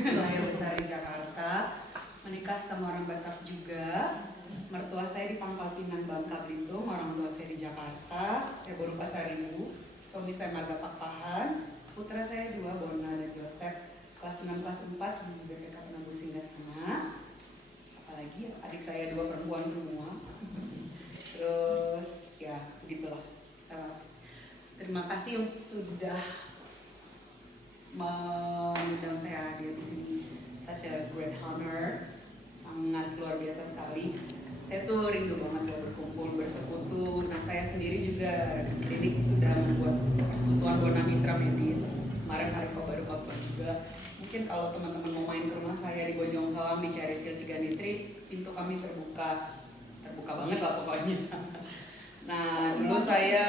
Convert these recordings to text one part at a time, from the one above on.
Lahir besar di Jakarta, menikah sama orang Batak juga. Mertua saya di Pangkal Pinang, Bangka Belitung, orang tua saya di Jakarta. Saya baru Pasaribu. Suami saya Marga Pakpahan. Putra saya 2, Bona dan Joseph, kelas 6 kelas 4 di BPK Penabur Singgah. Apalagi adik saya 2 perempuan semua. Terus ya begitulah. Terima kasih untuk sudah mengundang saya hadir di sini. Such a great honor, sangat luar biasa sekali. Saya tuh rindu banget kalau berkumpul, bersekutu. Nah, saya sendiri juga klinik sudah membuat persekutuan Bona Mitra Medis. Kemarin hari baru kapan juga. Mungkin kalau teman-teman mau main ke rumah saya di Bojong Soang di Cherryfield Ciganitri, pintu kami terbuka banget lah pokoknya. Nah, dulu saya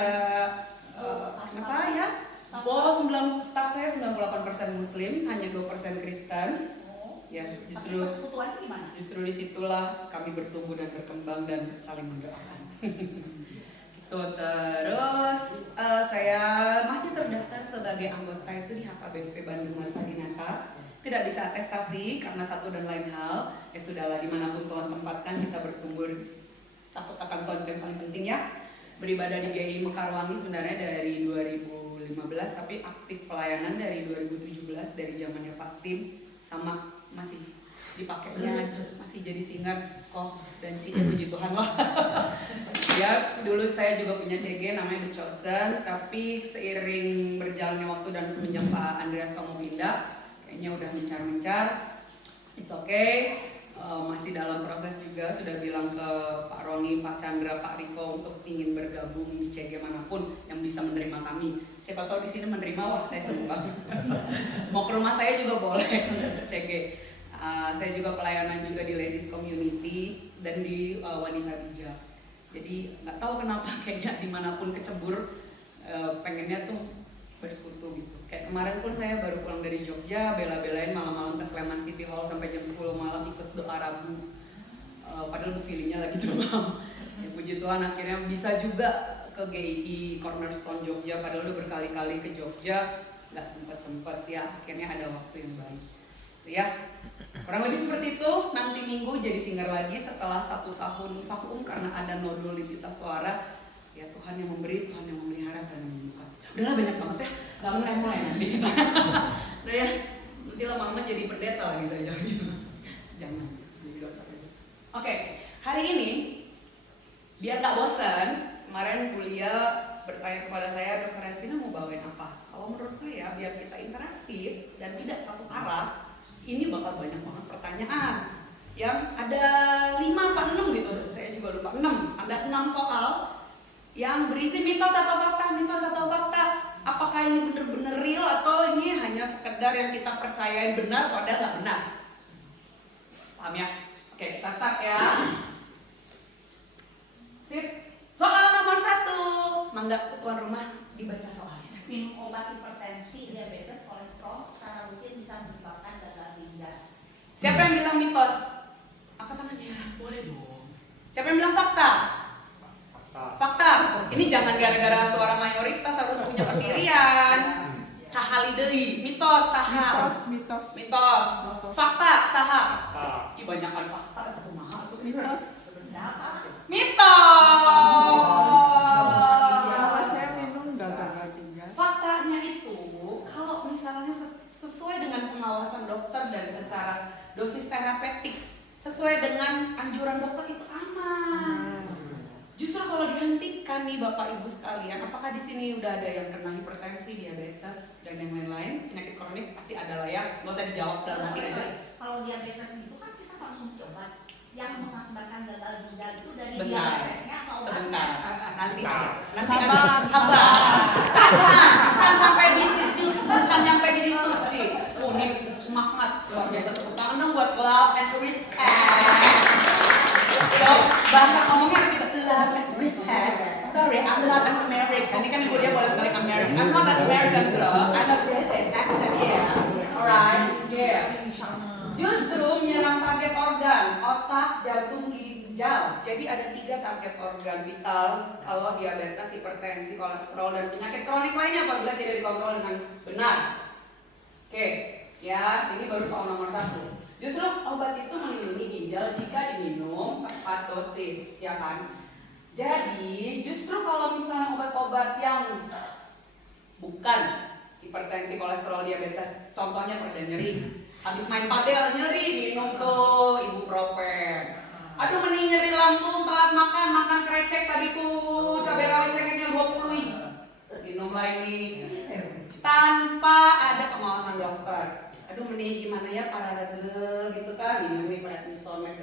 kenapa ya? Staff saya 98% Muslim, hanya 2% Kristen. Ya, justru disitulah kami bertumbuh dan berkembang dan saling mendoakan. Gitu. Terus saya masih terdaftar sebagai anggota itu di HKBP Bandung Marta Dinata. Tidak bisa atestasi karena satu dan lain hal. Ya sudahlah, dimanapun Tuhan tempatkan kita bertumbuh. Takut akan Tuhan yang paling penting ya. Beribadah di GI Mekarwangi sebenarnya dari 2015, tapi aktif pelayanan dari 2017 dari zamannya Pak Tim, sama masih dipakainya, masih jadi singer kok dan Cinya, puji Tuhan lah. Ya, dulu saya juga punya CG namanya The Chosen, tapi seiring berjalannya waktu dan semenjak Pak Andreas Tomo pindah, kayaknya udah mencar-mencar. It's okay. Masih dalam proses juga, sudah bilang ke Pak Roni, Pak Chandra, Pak Riko untuk ingin bergabung di CG manapun yang bisa menerima kami. Siapa tahu di sini menerima, wah saya senang banget. Mau ke rumah saya juga boleh untuk CG. Saya juga pelayanan juga di Ladies Community dan di Wanita Bijak. Jadi nggak tahu kenapa kayaknya dimanapun kecebur pengennya tuh bersekutu gitu. Kayak kemarin pun saya baru pulang dari Jogja, bela-belain malam-malam ke Sleman City Hall sampai jam 10 malam ikut doa Rabu. Padahal Bu Filinya lagi demam. Ya, puji Tuhan akhirnya bisa juga ke GII Cornerstone Jogja, padahal udah berkali-kali ke Jogja, nggak sempet ya, akhirnya ada waktu yang baik. Ya, kurang lebih seperti itu. Nanti Minggu jadi singer lagi setelah 1 tahun vakum karena ada nodul di pita suara. Ya Tuhan yang memberi, Tuhan yang memelihara, Tuhan yang menyembuhkan. Udahlah banyak banget ya, nggak mulai nanti. Udah ya, nanti lama-lama jadi pendeta lagi saya jangan jadi dokter aja. Oke, hari ini biar nggak bosan, kemarin kuliah bertanya kepada saya, Dokter Elvina mau bawain apa? Kalau menurut saya biar kita interaktif dan tidak satu arah, ini bakal banyak banget pertanyaan. Yang ada 5 apa 6 gitu, saya juga lupa 6. Ada 6 soal yang berisi mitos atau fakta. Apakah ini benar-benar real atau ini hanya sekedar yang kita percayain benar padahal nggak benar? Paham ya? Oke, kita start ya. Sip. Soal nomor 1. Mangga tuan rumah dibaca soalnya. Minum obat hipertensi, diabetes, kolesterol secara rutin bisa menyebabkan gagal ginjal. Siapa yang bilang mitos? Angkat tangannya. Boleh dong. Siapa yang bilang fakta? Fakta. Ini jangan gara-gara suara mayoritas harus punya pendirian. Sahali deui. Mitos saha. Mitos. Fakta saha. Kebanyakan fakta itu kumaha tuh mitos. Faktanya itu kalau misalnya sesuai dengan pengawasan dokter dan secara dosis terapeutik sesuai dengan anjuran dokter itu aman. Justru kalau dihentikan nih Bapak Ibu sekalian, apakah di sini udah ada yang kena hipertensi, diabetes dan yang lain-lain, penyakit kronik pasti ada lah ya, nggak usah dijawab dalam hati aja. Kalau diabetes itu kan kita konsumsi obat yang mengakibatkan gagal ginjal itu dari Sebentar. diabetesnya atau Sebentar, nanti ada. Sabar. Can sampai di situ, can sampai di situ sih. Oh ini semangat luar biasa, tepuk tangan dong buat love and respect. So, bahasa ngomongnya harus kita love and respect. Sorry, I'm not an American. Ini kan ibu dia boleh sekali American. I'm not an American bro. I'm a British accent, yeah. Alright, yeah. Justru menyerang target organ, otak, jantung, ginjal. Jadi ada 3 target organ vital kalau diabetes, hipertensi, kolesterol, dan penyakit kronik lainnya apabila tidak dikontrol dengan benar. Oke, Ya, ini baru soal nomor 1. Justru obat itu melindungi ginjal jika diminum tepat dosis, ya kan? Jadi, justru kalau misalnya obat-obat yang bukan hipertensi, kolesterol, diabetes, contohnya pada nyeri, habis main padel nyeri, minum tuh ibuprofen. Aduh mending nyeri lambung, telat makan krecek tadi tuh, cabai rawit cengkehnya 20, minum lagi tanpa ada pengawasan dokter. Aduh mending gimana ya para regel gitu kan, minum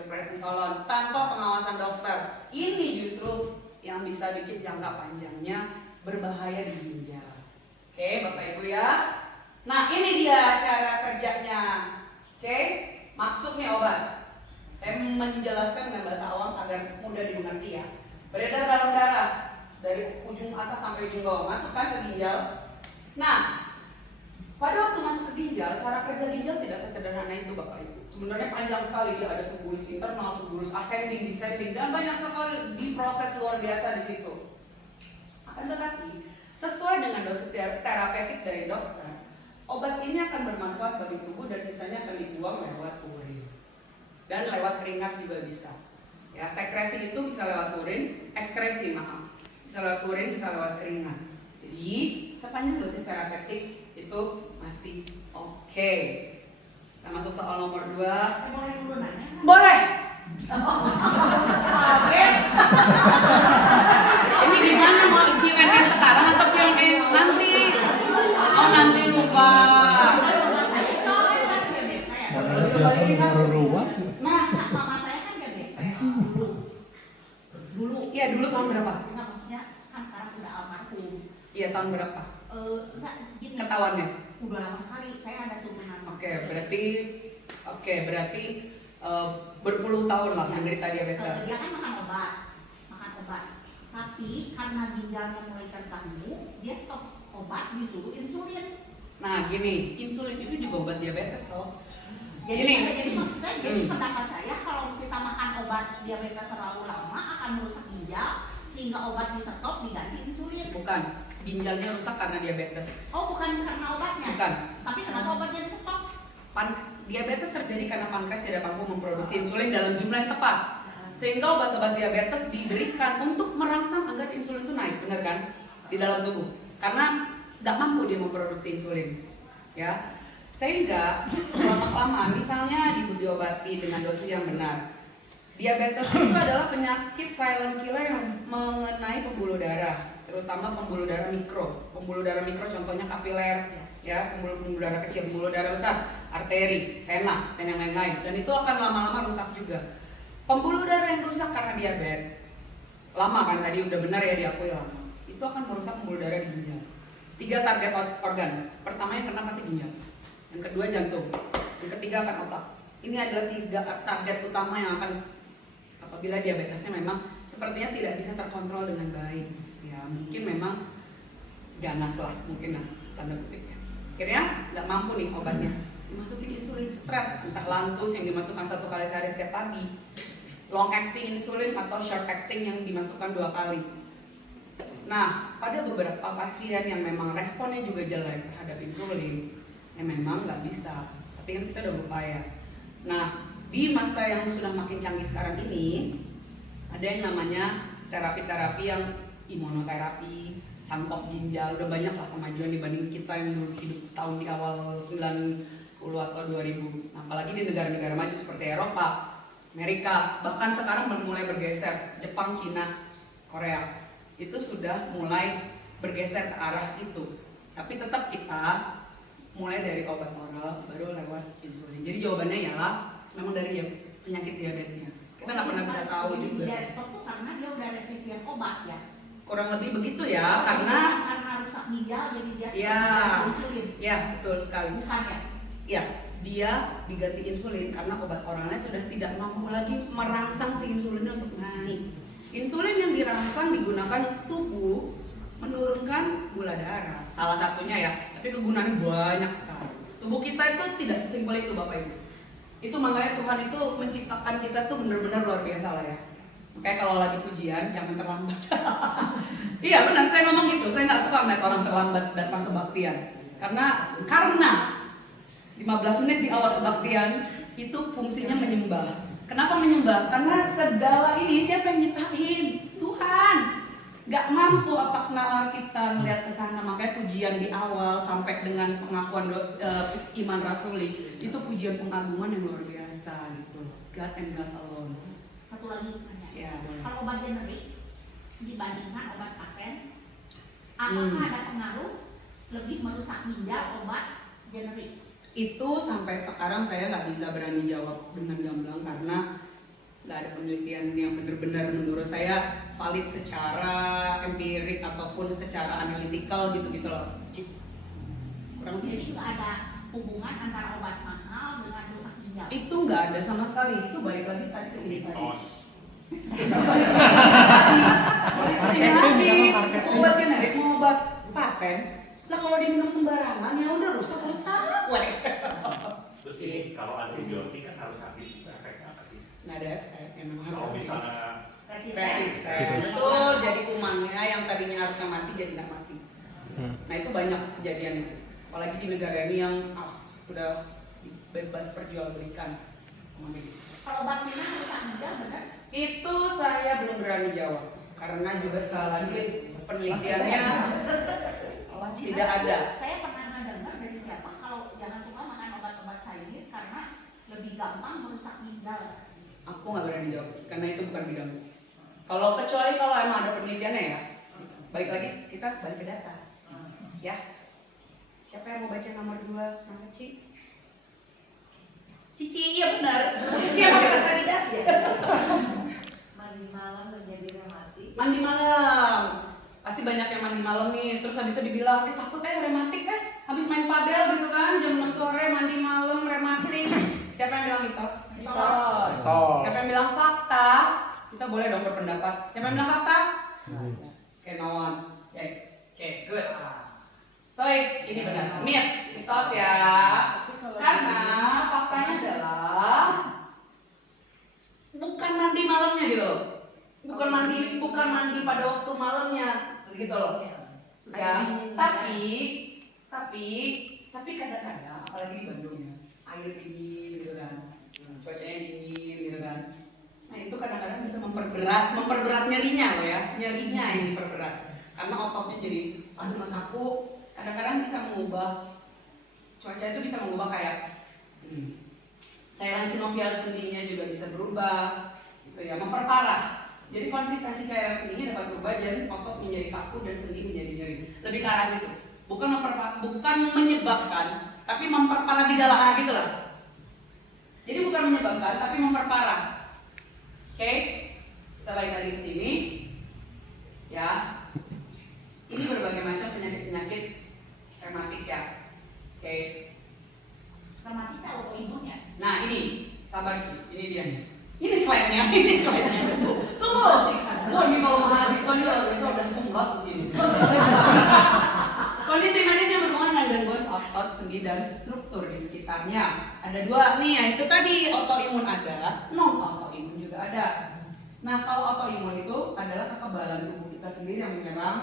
prednisolon tanpa pengawasan dokter. Ini justru yang bisa bikin jangka panjangnya berbahaya di ginjal. Oke, Bapak Ibu ya. Nah, ini dia cara kerjanya. Oke, maksud nih obat. Saya menjelaskan dengan bahasa awam agar mudah dimengerti ya. Beredar dalam darah dari ujung atas sampai ujung bawah, masukkan ke ginjal. Nah, pada waktu masuk ke ginjal, cara kerja ginjal tidak sesederhana itu Bapak Ibu. Sebenarnya panjang sekali, dia ada tubulus internal, tubulus ascending, descending, dan banyak sekali diproses luar biasa di situ. Akan tetapi, sesuai dengan dosis terapeutik dari dokter, obat ini akan bermanfaat bagi tubuh dan sisanya akan dibuang lewat urin. Dan lewat keringat juga bisa. Ya, sekresi itu bisa lewat urin, ekskresi maaf. Bisa lewat urin, bisa lewat keringat. Jadi, sepanjang dosis terapeutik itu masih oke. Kita masuk soal nomor 2. Boleh dulu nanya? Boleh. Ini gimana, mau Q&A sekarang atau Q&A nanti? Oh nanti lupa. Nah, Mama saya kan diabetes dulu. iya dulu tahun berapa? Enggak, maksudnya kan sekarang udah almarhum. Iya tahun berapa? Enggak gini. Ketahuannya? Udah lama sekali. Saya ada turunan. Oke, berarti berpuluh tahun lah menderita diabetes. Dia kan makan obat. Tapi karena ginjalnya mulai terganggu, dia stop obat, disuruh insulin. Nah gini, insulin itu juga obat diabetes toh. Jadi maksud saya, jadi pendapat saya kalau kita makan obat diabetes terlalu lama akan merusak ginjal sehingga obat di stop diganti insulin. Bukan, ginjalnya rusak karena diabetes. Oh bukan karena obatnya? Bukan. Tapi kenapa obatnya di stop? Diabetes terjadi karena pankreas tidak mampu memproduksi insulin dalam jumlah yang tepat. Sehingga obat-obat diabetes diberikan untuk merangsang agar insulin itu naik, benar kan? Di dalam tubuh. Karena tidak mampu dia memproduksi insulin. Ya. Sehingga lama-lama misalnya diobati dengan dosis yang benar. Diabetes itu adalah penyakit silent killer yang mengenai pembuluh darah, terutama pembuluh darah mikro. Pembuluh darah mikro contohnya kapiler, ya, pembuluh darah kecil, pembuluh darah besar, arteri, vena, dan yang lain-lain. Dan itu akan lama-lama rusak juga. Pembuluh darah yang rusak karena diabetes, lama kan tadi udah benar ya diakui lama. Itu akan merusak pembuluh darah di ginjal. 3 target organ. Pertama yang kena pasti ginjal. Yang kedua jantung. Yang ketiga akan otak. Ini adalah 3 target utama yang akan apabila diabetesnya memang sepertinya tidak bisa terkontrol dengan baik. Ya mungkin memang ganas lah mungkin lah tanda kutipnya. Akhirnya nggak mampu nih obatnya. Dimasukin insulin stret, entah lantus yang dimasukkan 1 kali sehari setiap pagi, long acting insulin atau short acting yang dimasukkan 2 kali. Nah, pada beberapa pasien yang memang responnya juga jelek terhadap insulin, yang memang nggak bisa, tapi kan kita udah berupaya. Nah, di masa yang sudah makin canggih sekarang ini, ada yang namanya terapi-terapi yang imunoterapi, cangkok ginjal, udah banyak lah kemajuan dibanding kita yang dulu hidup tahun di awal 90 atau 2000. Apalagi di negara-negara maju seperti Eropa, Amerika, bahkan sekarang mulai bergeser, Jepang, Cina, Korea. Itu sudah mulai bergeser ke arah itu. Tapi tetap kita mulai dari obat oral baru lewat insulin. Jadi jawabannya ialah memang dari penyakit diabetesnya. Kita nggak pernah bisa tahu juga. Dia stop tuh karena dia udah resisten obat ya. Kurang lebih begitu ya, karena rusak ginjal jadi dia ya, insulin. Ya, betul sekali. Bukan ya? Ya, dia diganti insulin karena obat oralnya sudah tidak mampu lagi merangsang si insulinnya untuk naik. Insulin yang dirangsang digunakan tubuh menurunkan gula darah, salah satunya ya, tapi kegunaannya banyak sekali. Tubuh kita itu tidak sesimpel itu Bapak Ibu. Itu makanya Tuhan itu menciptakan kita tuh benar-benar luar biasa lah ya. Makanya kalau lagi pujian jangan terlambat. Iya benar, saya ngomong gitu. Saya nggak suka ngeliat orang terlambat datang kebaktian. Karena 15 menit di awal kebaktian itu fungsinya menyembah. Kenapa menyembah? Karena segala ini siapa yang nyiptain? Tuhan. Gak mampu otak nalar kita melihat ke sana. Makanya pujian di awal sampai dengan pengakuan iman rasuli itu pujian pengagungan yang luar biasa gitu. God and God alone. Satu lagi pertanyaan. Ya. Kalau obat generik dibandingkan obat paten, apakah ada pengaruh lebih merusak ginjal obat generik? Itu sampai sekarang saya nggak bisa berani jawab dengan gamblang karena nggak ada penelitian yang benar-benar menurut saya valid secara empirik ataupun secara analitikal gitu-gitu loh. Kurang Jadi lebih. nggak ada hubungan antara obat mahal dengan rusak ginjal. Itu nggak ada sama sekali. Itu balik lagi tadi ke sini tadi. Mitos. Sini lagi. Obat generik mau obat paten. Lah kalau diminum sembarangan ya udah rusak. Terus ini kalau antibiotik kan harus habis, itu efeknya apa sih? Nggak ada efek, emang Kalau harus misalnya resisten. Betul, jadi kumannya yang tadinya harusnya mati jadi nggak mati. Nah itu banyak kejadian itu. Apalagi di negara ini yang sudah bebas perjualbelikan. Kalau obat Cina rusak ginjal benar? Itu saya belum berani jawab karena juga sekali lagi penelitiannya tidak ada. Saya pernah dengar dari siapa kalau jangan suka makan obat-obat Chinese karena lebih gampang merusak ginjal. Aku nggak berani jawab karena itu bukan bidangku. Kecuali kalau emang ada penelitiannya ya. Balik lagi kita balik ke data. Ya. Siapa yang mau baca nomor 2? Mana Ci? Cici, iya benar. Cici yang pakai tas Adidas. Mandi malam menjadi rematik. Mandi malam. Pasti banyak yang mandi malam nih, terus habis itu dibilang, takut rematik habis main padel gitu kan, jam 6 sore mandi malam rematik. Siapa yang bilang mitos? Mitos. Siapa yang bilang fakta? Kita boleh dong berpendapat. Siapa yang bilang fakta? Oke, no one. Oke, good. So, ini benar. Mitos ya. Karena faktanya adalah bukan mandi malamnya gitu loh. Bukan mandi pada waktu malamnya gitu loh. Ya, tapi kadang-kadang apalagi di Bandung ya, air dingin gitu kan. Cuacanya dingin gitu kan. Nah, itu kadang-kadang bisa memperberat nyerinya loh ya. Nyerinya yang diperberat. Karena ototnya jadi spasme kaku, kadang-kadang bisa mengubah cuaca itu bisa mengubah kayak cairan sinovial sendinya juga bisa berubah gitu ya, memperparah. Jadi konsistensi cairan sendinya dapat berubah dan otot menjadi kaku dan sendi menjadi nyeri. Lebih ke arah situ. Bukan menyebabkan, tapi memperparah gejala gitu lah. Jadi bukan menyebabkan, tapi memperparah. Oke? Kita balik lagi ke sini. Ya. Ini berbagai macam penyakit-penyakit rematik ya. Oke. Rematik autoimun ya? Nah ini, sabar Ci, ini dia. Ini slide-nya. Tunggu. Ini kalau mahasiswa ini luar biasa udah tunggak di sini. Kondisi medisnya berhubungan dengan gangguan otot, sendi dan struktur di sekitarnya. Ada 2 nih, ya itu tadi autoimun ada, non autoimun juga ada. Nah kalau autoimun itu adalah kekebalan tubuh kita sendiri yang menyerang.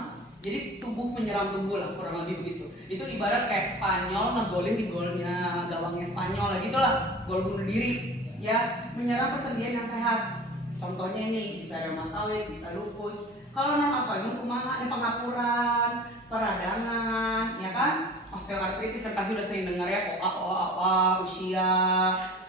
Jadi tubuh menyerang tubuh lah, kurang lebih begitu. Itu ibarat kayak Spanyol ngegolin di golnya gawangnya Spanyol lah gitu lah, gol bunuh diri. Ya, menyerang persendian yang sehat. Contohnya ini bisa reumatoid, bisa lupus. Kalau non autoimun kumaha ada pengapuran, peradangan, ya kan? Osteoartritis pasti udah sering dengar ya, OA, usia,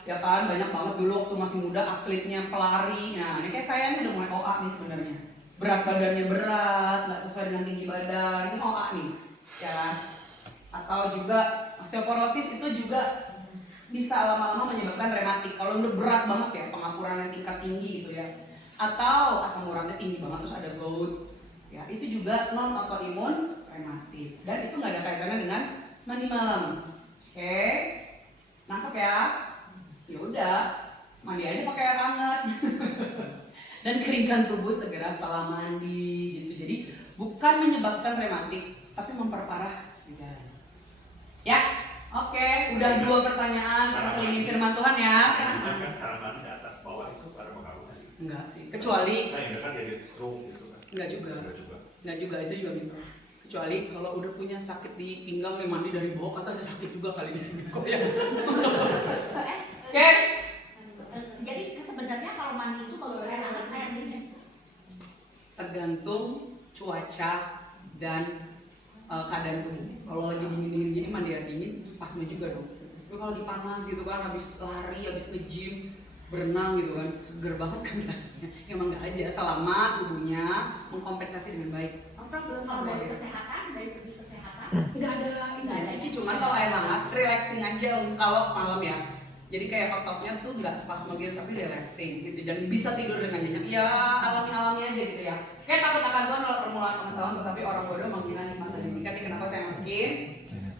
ya kan? Banyak banget dulu waktu masih muda atletnya pelari. Nah, ini kayak saya nih udah mulai OA nih sebenarnya. Berat badannya berat, nggak sesuai dengan tinggi badan, ini OA nih, ya kan? Atau juga osteoporosis itu juga bisa lama-lama menyebabkan rematik. Kalau udah berat banget ya, pengapuran yang tingkat tinggi gitu ya. Atau asam uratnya tinggi banget terus ada gout. Ya, itu juga non autoimun rematik. Dan itu nggak ada kaitannya dengan mandi malam. Oke. Nangkep ya? Ya udah, mandi aja pakai air hangat. Dan keringkan tubuh segera setelah mandi gitu. Jadi bukan menyebabkan rematik, tapi memperparah gejala. Ya? Oke, udah 2 pertanyaan kita selingin firman Tuhan ya. Cara mandi di atas bawah itu ada pengaruhnya. Enggak sih, kecuali Nah, ini kan jadi stroke gitu kan. enggak juga, itu juga mitos. Kecuali kalau udah punya sakit di pinggang nih, mandi dari bawah ke atas sakit juga kali di sini kok ya. Oke. Jadi sebenarnya kalau mandi itu bagus air hangat air dingin. Tergantung cuaca dan keadaan tubuh. Kalau lagi dingin-dingin gini mandi air dingin pasnya juga dong. Tapi kalau lagi panas gitu kan, habis lari, habis nge-gym, berenang gitu kan, seger banget kan rasanya. Emang nggak aja selama tubuhnya mengkompensasi dengan baik. Apa belum kalau dari kesehatan, dari segi kesehatan? Nggak ada ini sih, cuman kalau air hangat relaxing aja kalau malam ya. Jadi kayak ototnya tuh nggak spasme gitu tapi relaxing gitu, dan bisa tidur dengan nyenyak. Ya alami aja gitu ya. Kayak takut akan Tuhan adalah permulaan pengetahuan, tetapi orang bodoh menghina hikmat dan didikan. Ini kenapa saya masukin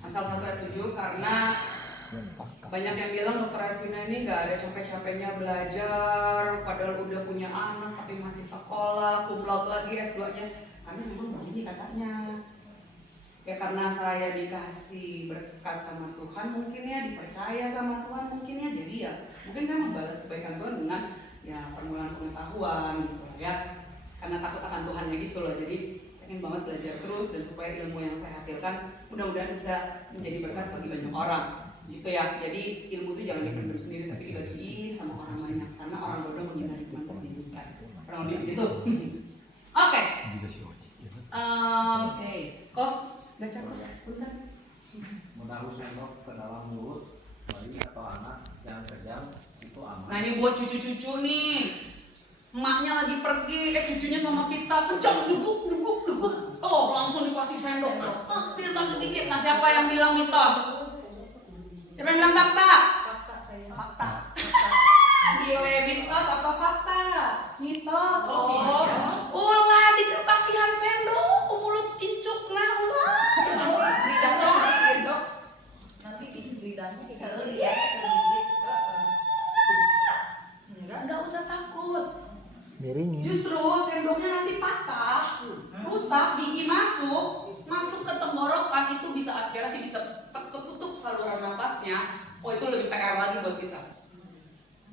Amsal 1 ayat 7, karena banyak yang bilang Dokter Ervina ini nggak ada capek-capeknya belajar, padahal udah punya anak tapi masih sekolah, cum laude lagi S2-nya. Karena memang begini katanya. Ya karena saya dikasih berkat sama Tuhan mungkin ya, dipercaya sama Tuhan mungkin ya, jadi ya mungkin saya membalas kebaikan Tuhan dengan ya permulaan pengetahuan gitu lah ya. Karena takut akan Tuhannya gitu loh, jadi pengen banget belajar terus dan supaya ilmu yang saya hasilkan mudah-mudahan bisa menjadi berkat bagi banyak orang gitu ya. Jadi ilmu itu jangan dipendam sendiri tapi dibagiin sama orang banyak, karena orang bodoh menghina hikmat dan didikan. Kurang lebih begitu. Oke. Oke. Kok baca kok? Bentar. Menaruh sendok ke dalam mulut bayi atau anak yang kejam itu aman. Nah ini buat cucu-cucu nih. Emaknya lagi pergi, cucunya sama kita, kejam, duguk. Oh, langsung dikasih sendok. Biar makin dikit. Nah siapa yang bilang mitos? Siapa yang bilang fakta? Fakta saya. Fakta. Gile, mitos atau fakta? Mitos loh. Ulah dikepasihan sendok, mulut incuk nah ulah. Lidahnya digigit dok. Nanti lidahnya digigit. Nggak usah takut. Miringin. Justru sendoknya nanti patah, rusak, gigi masuk ke tenggorokan, itu bisa aspirasi, bisa tutup saluran nafasnya. Oh itu lebih PR lagi buat kita.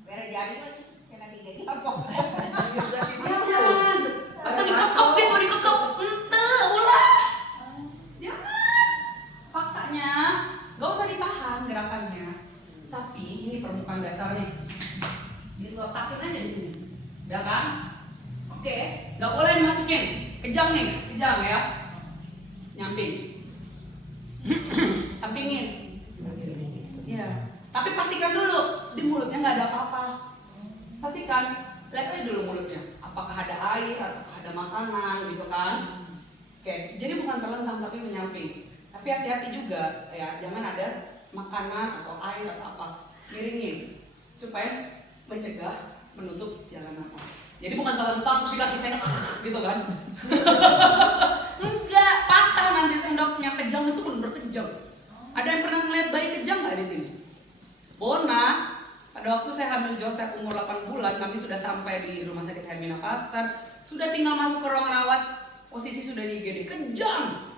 Bere jadi kok kena digigit apa? Jangan. Atau dikekep gitu, ente, ulah. Jangan. Faktanya, gak usah ditahan gerakannya. Tapi ini permukaan datar nih. Diletakin aja di sini. Udah kan? Oke, gak boleh dimasukin. Kejang ya. Nyamping. Sampingin. Iya. Tapi pastikan dulu di mulutnya nggak ada apa-apa. Pastikan, lihat aja dulu mulutnya. Apakah ada air atau ada makanan gitu kan? Oke, jadi bukan terlentang tapi menyamping. Tapi hati-hati juga ya, jangan ada makanan atau air atau apa. Miringin supaya mencegah menutup jalan nafas. Jadi bukan terlentang terus dikasih sendok gitu kan? Enggak, patah nanti sendoknya. Kejang itu benar-benar kejam. Ada yang pernah ngeliat bayi kejang nggak di sini? Bona, pada waktu saya hamil Joseph umur 8 bulan, kami sudah sampai di Rumah Sakit Hermina Pasteur, sudah tinggal masuk ke ruang rawat, posisi sudah di IGD, kejang.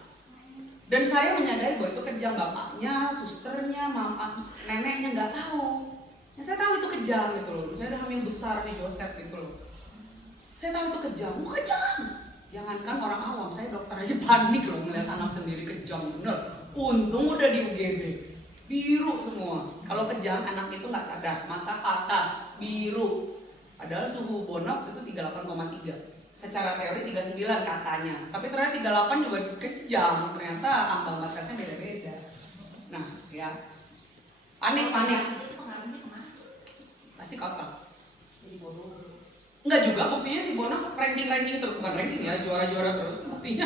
Dan saya menyadari bahwa itu kejang, bapaknya, susternya, mama, neneknya nggak tahu. Ya, saya tahu itu kejang gitu loh. Saya udah hamil besar nih Joseph gitu loh. Saya tahu itu kejang, kejang. Jangankan orang awam, saya dokter aja panik loh ngeliat anak sendiri kejang bener. Untung udah di UGD. Biru semua. Kalau kejang anak itu nggak sadar, mata ke atas, biru. Padahal suhu Bona itu 38,3. Secara teori 39 katanya. Tapi ternyata 38 juga kejang. Ternyata ambang batasnya beda-beda. Nah, ya. Panik. Itu pengaruhnya kemana? Pasti kotak. Jadi bodoh. Enggak juga, buktinya si Bona ranking terus, bukan ranking ya, juara-juara terus buktinya.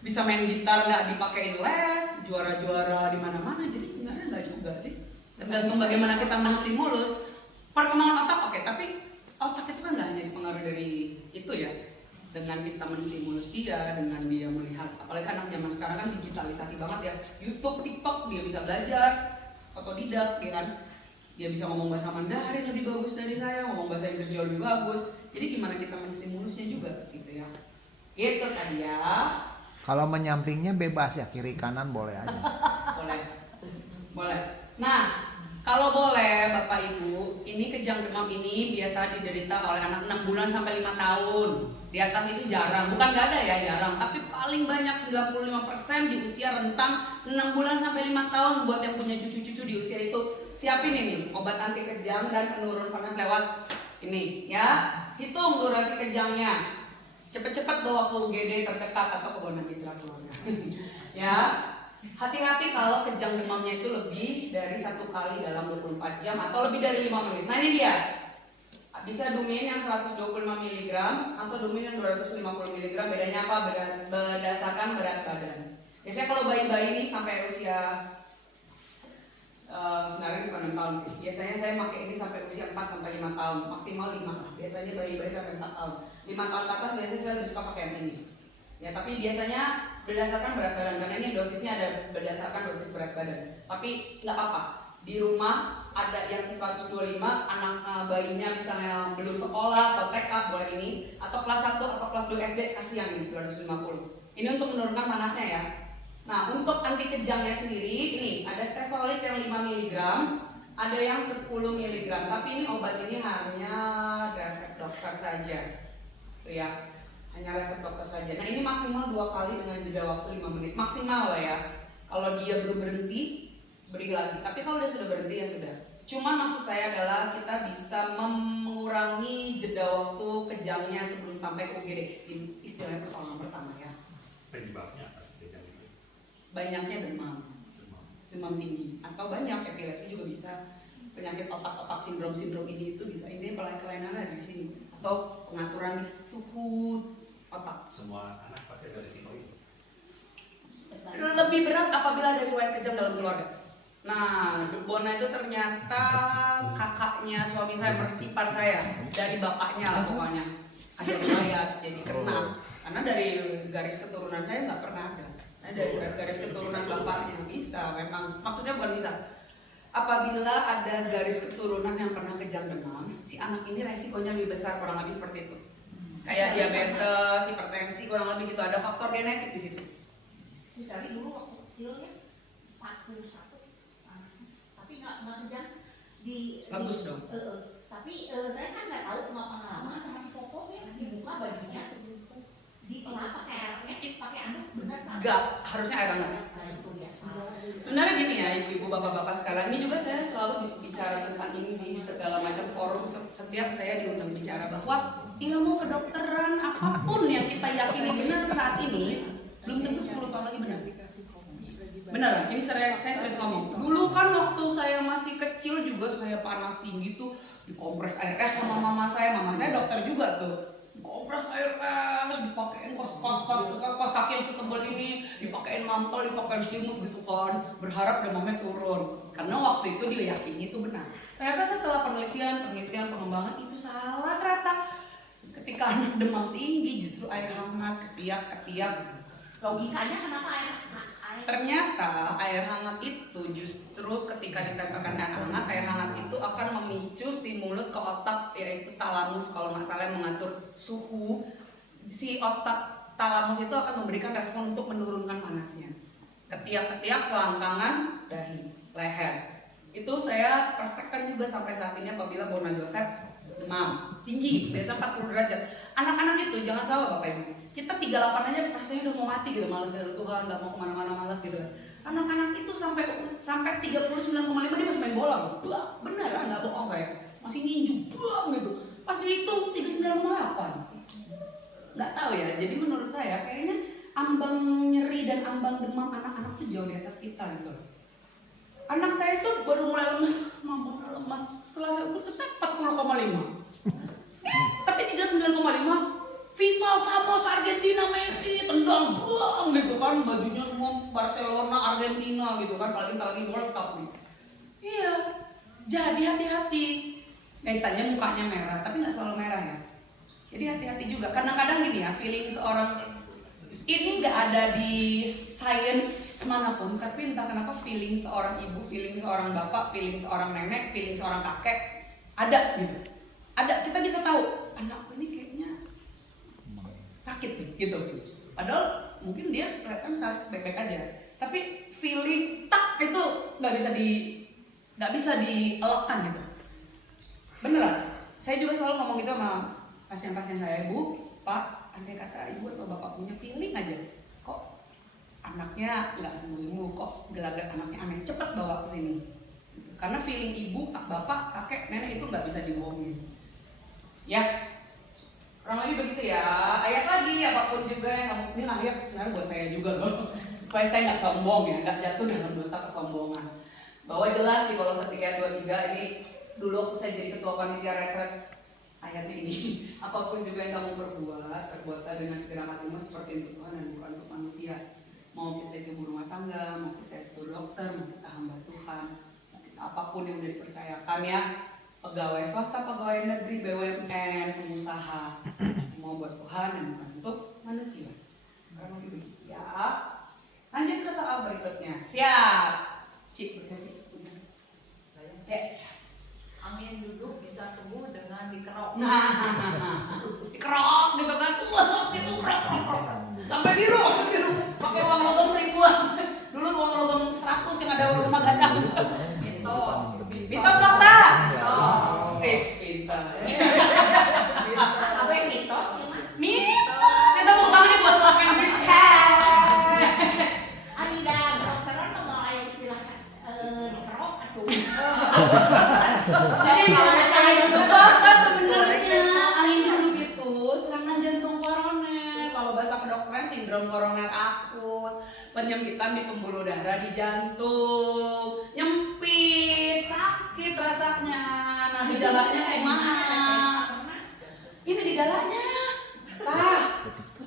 Bisa main gitar nggak dipakein les, juara-juara di mana-mana. Jadi sebenarnya nggak juga sih. Tergantung bagaimana kita menstimulus. Perkembangan otak oke, tapi otak itu kan nggak hanya dipengaruhi dari itu ya. Dengan kita menstimulus dia, dengan dia melihat, apalagi anak zaman sekarang kan digitalisasi banget ya. YouTube, TikTok dia bisa belajar, otodidak, ya kan. Dia bisa ngomong bahasa Mandarin lebih bagus dari saya, ngomong bahasa Inggris jauh lebih bagus. Jadi gimana kita menstimulusnya juga gitu ya. Gitu kan ya. Kalau menyampingnya bebas ya, kiri kanan boleh aja. Boleh. Nah, kalau boleh Bapak Ibu, ini kejang demam ini biasa diderita oleh anak 6 bulan sampai 5 tahun. Di atas itu jarang, bukan nggak ada ya, jarang. Tapi paling banyak 95% di usia rentang 6 bulan sampai 5 tahun. Buat yang punya cucu-cucu di usia itu, siapin ini obat anti kejang dan penurun panas lewat sini ya. Hitung durasi kejangnya. Cepet-cepet bawa ke UGD terdekat atau ke Bona Mitra keluarga. Ya. Hati-hati kalau kejang demamnya itu lebih dari 1 kali dalam 24 jam atau lebih dari 5 menit. Nah ini dia. Bisa Dumin yang 125 mg atau Dumin yang 250 mg. Bedanya apa? Berdasarkan berat badan. Biasanya kalau bayi-bayi ini sampai usia sebenarnya bukan 6 tahun sih. Biasanya saya pakai ini sampai usia 4 sampai 5 tahun, maksimal 5 lah. Biasanya bayi-bayi sampai 4 tahun. 5 tahun ke atas biasanya saya lebih suka pakai yang ini. Ya, tapi biasanya berdasarkan berat badan, karena ini dosisnya ada berdasarkan dosis berat badan. Tapi nggak apa-apa. Di rumah ada yang 125, anak bayinya misalnya belum sekolah atau TK boleh ini, atau kelas 1 atau kelas 2 SD kasih yang ini 250. Ini untuk menurunkan panasnya ya. Nah, untuk anti kejangnya sendiri ini ada stesolid yang 5 mg, ada yang 10 mg. Tapi ini obat ini hanya resep dokter saja. Tuh ya. Hanya resep dokter saja. Nah, ini maksimal 2 kali dengan jeda waktu 5 menit. Maksimal lah ya. Kalau dia belum berhenti, beri lagi. Tapi kalau dia sudah berhenti ya sudah. Cuman maksud saya adalah kita bisa mengurangi jeda waktu kejangnya sebelum sampai ke UGD. Istilahnya pertolongan pertama ya. Penyebabnya apa? Kejang itu? Banyaknya demam tinggi, atau banyak epilepsi juga bisa, penyakit otak-otak sindrom ini itu bisa. Ini kelainan ada di sini, atau pengaturan di suhu otak. Semua anak pasti ada risiko itu. Lebih berat apabila ada riwayat kejang dalam keluarga. Nah, Bona itu ternyata kakaknya suami saya, mertipar saya, dari bapaknya lah pokoknya. Ada riwayat, jadi kena. Karena dari garis keturunan saya nggak pernah ada. Nah, dari garis keturunan bapaknya bisa, memang. Maksudnya bukan bisa. Apabila ada garis keturunan yang pernah kejang demam, si anak ini resikonya lebih besar, kurang lebih seperti itu. Kayak diabetes, hipertensi, kurang lebih gitu. Ada faktor genetik di situ. Misalnya dulu waktu kecil ya 41 panasnya, tapi nggak kejang di Bagus dong. tapi saya kan nggak tahu, nggak pengalaman sama si Popo ya, dibuka bajunya diolah pakai RS, pakai anduk, benar sama? Enggak, harusnya air hangat. Nah, itu ya. Sebenarnya gini ya, ibu-ibu, bapak-bapak sekarang ini juga saya selalu bicara tentang ini di segala macam forum. Setiap saya diundang bicara bahwa ilmu kedokteran apapun yang kita yakini benar saat ini belum tentu 10 tahun lagi benar. Benar, ini saya serius ngomong. Dulu kan waktu saya masih kecil juga saya panas tinggi tuh dikompres air es sama mama saya. Mama saya dokter juga tuh. Kompres air es, dipakein kos kaki yang setebal ini, dipakein mantel, dipakein selimut gitu kan, berharap demamnya turun. Karena waktu itu dia yakini itu benar. Ternyata setelah penelitian pengembangan itu salah ternyata. Ketika anak demam tinggi justru air hangat, ketiak. Logikanya kenapa air? Ternyata air hangat itu justru ketika ditempelkan air hangat itu akan memicu stimulus ke otak, yaitu talamus kalau nggak salah, yang mengatur suhu. Si otak talamus itu akan memberikan respon untuk menurunkan panasnya. Ketiak-ketiak, selangkangan, dahi, leher. Itu saya praktekkan juga sampai saat ini apabila Bona Joseph demam tinggi, biasa 40 derajat. Anak-anak itu jangan salah Bapak Ibu. Kita 38 aja rasanya udah mau mati gitu, malas dari Tuhan, nggak mau kemana-mana, malas gitu. Anak-anak itu sampai 39,5 dia masih main bola, bah, beneran nggak bohong saya, masih ninju, bah, gitu. Pas dihitung 39,8, nggak tahu ya. Jadi menurut saya kayaknya ambang nyeri dan ambang demam anak-anak tuh jauh di atas kita gitu. Anak saya tuh baru mulai lemas, setelah saya ukur cepat 40,5. Tapi 39,5. FIFA Famos Argentina Messi tendang buang gitu kan, bajunya semua Barcelona Argentina gitu kan, apalagi World Cup nih. Iya, jadi hati-hati. Biasanya mukanya merah, tapi nggak selalu merah ya. Jadi hati-hati juga. Kadang-kadang gini ya, feeling seorang ini nggak ada di science manapun, tapi entah kenapa feeling seorang ibu, feeling seorang bapak, feeling seorang nenek, feeling seorang kakek ada gitu. Ada, kita bisa tahu anakku ini kayaknya sakit nih gitu. Padahal mungkin dia kelihatan baik-baik aja, tapi feeling tak itu nggak bisa dielakkan gitu. Beneran, saya juga selalu ngomong gitu sama pasien-pasien saya, Bu, Pak, andai kata ibu atau bapak punya feeling aja, kok anaknya nggak sembuh-sembuh, kok gelagat anaknya aneh, cepet bawa ke sini. Karena feeling ibu, bapak, kakek, nenek itu nggak bisa dibohongin. Ya, kurang lebih begitu ya. Ayat lagi, apapun juga yang kamu, ini ayat sebenarnya buat saya juga loh, supaya saya nggak sombong ya, nggak jatuh dalam dosa kesombongan. Bahwa jelas di Kolose 3 ayat 23 ini, dulu waktu saya jadi ketua panitia retret, ayatnya ini, apapun juga yang kamu perbuatlah dengan segala hatimu seperti untuk Tuhan dan bukan untuk manusia. Mau kita itu ibu rumah tangga, mau kita itu dokter, mau kita hamba Tuhan, mau kita apapun yang udah dipercayakan ya, pegawai swasta, pegawai negeri, BUMN, pengusaha, semua buat Tuhan dan bukan untuk manusia. Kurang lebih begitu ya. Lanjut ke soal berikutnya. Siap. Cik, baca Cik. Saya Ya. angin duduk bisa sembuh dengan dikerok. Nah, dikerok gitu kan, sakit tuh kerok. Sampai biru. Pakai uang logam 1000-an. Dulu uang logam 100 yang ada rumah gadang. Mitos. Mitos dokter. Mitos. Pintar. Apa yang mitos ya mas? Mitos. Kita mau tangannya buat makan biskuit. Ada kedokteran ngomong ayo istilah dikerok atau Jadi angin duduk dokter sebenarnya angin duduk itu serangan jantung koroner. Kalau bahasa kedokteran sindrom koroner akut, penyempitan di pembuluh darah di jantung, nyempit, sakit rasanya. Nah gejalanya kumaha? Ini gejalanya.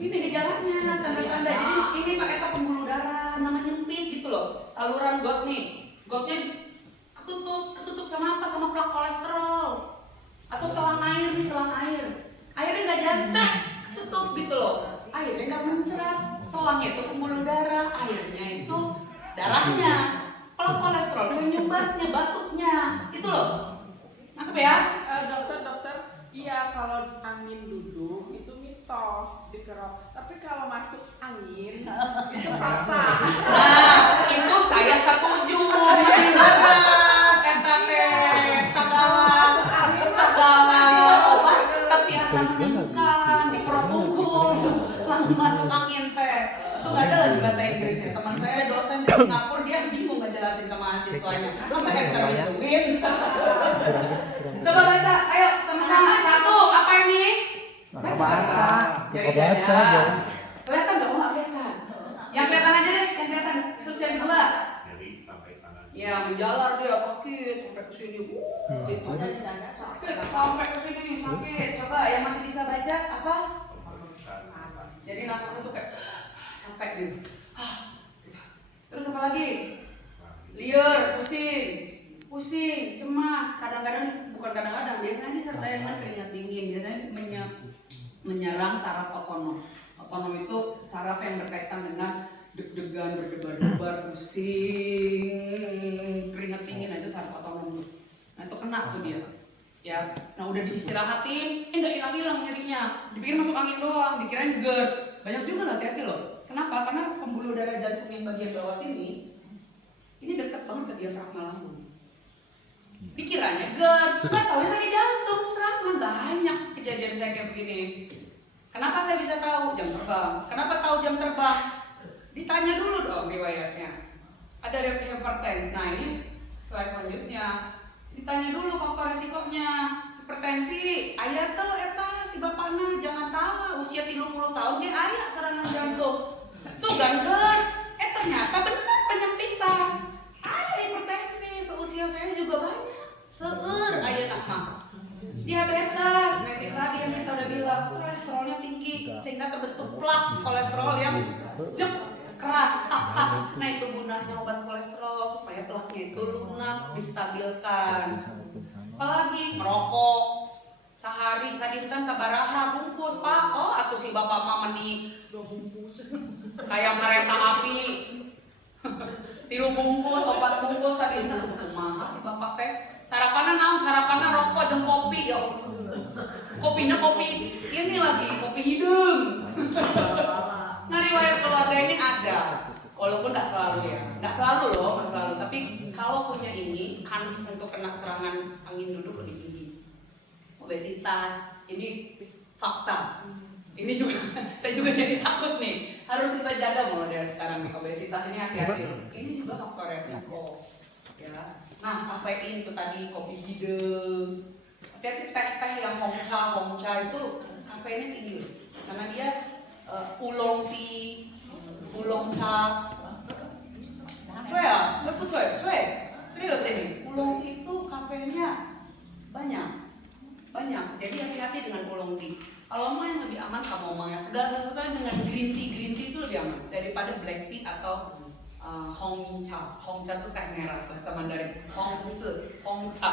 Ini gejalanya tanda-tanda. Jadi ini pakai pembuluh darah, namanya nyempit gitu loh. Saluran got nih, gotnya ketutup sama apa? Sama plak kolesterol atau selang air nih, selang air. Airnya nggak jancak, ketutup gitu loh. Airnya nggak mencret. Selangnya itu pembuluh darah, airnya itu darahnya. Plak kolesterolnya nyumbatnya, batuknya, itu loh. Nangkep ya? Dokter, iya kalau angin duduk itu mitos dikerok. Tapi kalau masuk angin itu fakta. Nah, itu saya setuju. Jelas, NKT, segala obat tapi asal menyembuhkan, dikerok unggul, langsung masuk angin teh. Itu nggak ada lagi bahasa Inggrisnya. Teman saya dosen di Singapura, dia bingung ngejelasin ke mahasiswanya. Masa kita hituin? Coba baca, ayo sama-sama. Satu, apa ini? Baca. Jadi baca. Kelihatan nggak? Oh nggak kelihatan. Yang kelihatan aja deh, yang kelihatan. Terus yang kedua. Jadi sampai tangan. Ya menjalar dia sakit sampai ke sini. Gitu. Sakit sampai ke sini sakit. Coba yang masih bisa baca apa? Jadi nafasnya tuh kayak sampai gitu. Terus apa lagi? Liur, pusing, cemas. Kadang-kadang bukan kadang-kadang, biasanya disertai dengan keringat dingin. Biasanya menyerang saraf otonom. Otonom itu saraf yang berkaitan dengan deg-degan, berdebar-debar, pusing, keringat dingin. Nah itu saraf otonom. Nah itu kena tuh dia. Ya, nah udah diistirahatin, nggak hilang-hilang nyerinya. Dipikir masuk angin doang, dikirain GERD. Banyak juga loh, hati-hati loh. Kenapa? Karena pembuluh darah jantung yang bagian bawah sini ini dekat banget ke diafragma lambung. Dikiranya GERD, nggak tahu sakit jantung, serangan. Banyak kejadian saya kayak begini. Kenapa saya bisa tahu? Jam terbang. Kenapa tahu jam terbang? Ditanya dulu dong riwayatnya. Ada hipertensi. Nah ini slide selanjutnya. Ditanya dulu faktor resikonya. Hipertensi, ayah tuh eta si bapaknya jangan salah, usia 30 tahun dia ayah serangan jantung. Sugan GERD, ternyata benar penyempitan. Ada hipertensi, seusia saya juga banyak. Seueur ayah mah. Diabetes, nanti tadi yang kita udah bilang kolesterolnya tinggi sehingga terbentuk plak kolesterol yang keras, takat. Nah itu gunanya obat kolesterol supaya plaknya itu lunak, distabilkan. Apalagi merokok sehari sadinten sabaraha bungkus pak. Oh atuh si bapak mah meni 2 bungkus kayak kereta api 3 bungkus 4 bungkus sadinten. Kumaha si bapak teh sarapanna naon? Sarapanna rokok jeung kopi ya. Kopinya kopi ini lagi kopi hidung. Nah riwayat keluarga ini ada. Walaupun nggak selalu ya, nggak selalu loh, nggak selalu. Tapi kalau punya ini, kans untuk kena serangan angin duduk lebih tinggi. Obesitas, ini fakta. Ini juga saya juga jadi takut nih. Harus kita jaga mulai dari sekarang nih, obesitas ini hati-hati. Ini juga faktor resiko. Ya. Nah, kafein itu tadi kopi hidung. Hati-hati teh-teh yang hongcha itu kafeinnya tinggi loh. Karena dia oolong tea, oolong cha. Cuy ya, cuy. Serius ini, oolong tea itu kafeinnya banyak. Jadi hati-hati dengan oolong tea. Kalau mau yang lebih aman, kamu mau yang segala sesuatu dengan green tea itu lebih aman daripada black tea atau hongcha. Hongcha itu teh merah bahasa Mandarin. Hongcha.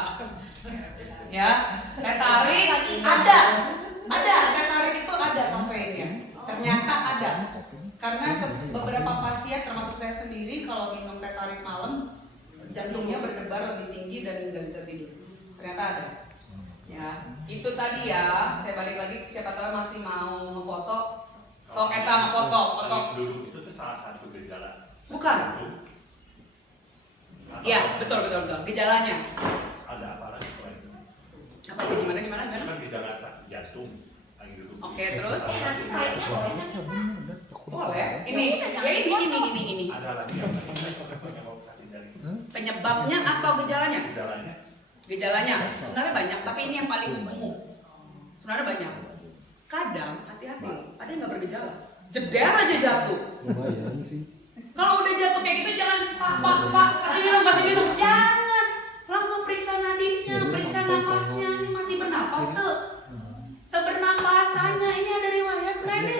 Ya, teh tarik ada. Teh tarik itu ada kafeinnya. Ternyata ada. Karena beberapa pasien termasuk saya sendiri kalau minum teh tarik malam jantungnya berdebar lebih tinggi dan nggak bisa tidur. Ternyata ada. Ya, itu tadi ya. Saya balik lagi, siapa tahu masih mau foto. So eta foto. Duduk itu tuh salah satu gejala. Bukan. Iya, betul. Gejalanya. Ada apa lagi selain itu? Apa ya, gimana? Kan gejala jantung lagi duduk. Oke, terus Nanti slide-nya boleh kan? boleh. Ini Ada lagi yang mau kasih dari penyebabnya atau gejalanya? gejalanya. Gejalanya sebenarnya banyak, tapi ini yang paling umum. Sebenarnya banyak. Kadang hati-hati, ada yang nggak bergejala, jeder aja jatuh. Lumayan sih. Kalau udah jatuh kayak gitu jangan pak kasih minum, jangan. Langsung periksa nadinya, periksa napasnya. Ini masih bernapas tuh. Tak bernapas, tanya ini ada riwayat nggak ini?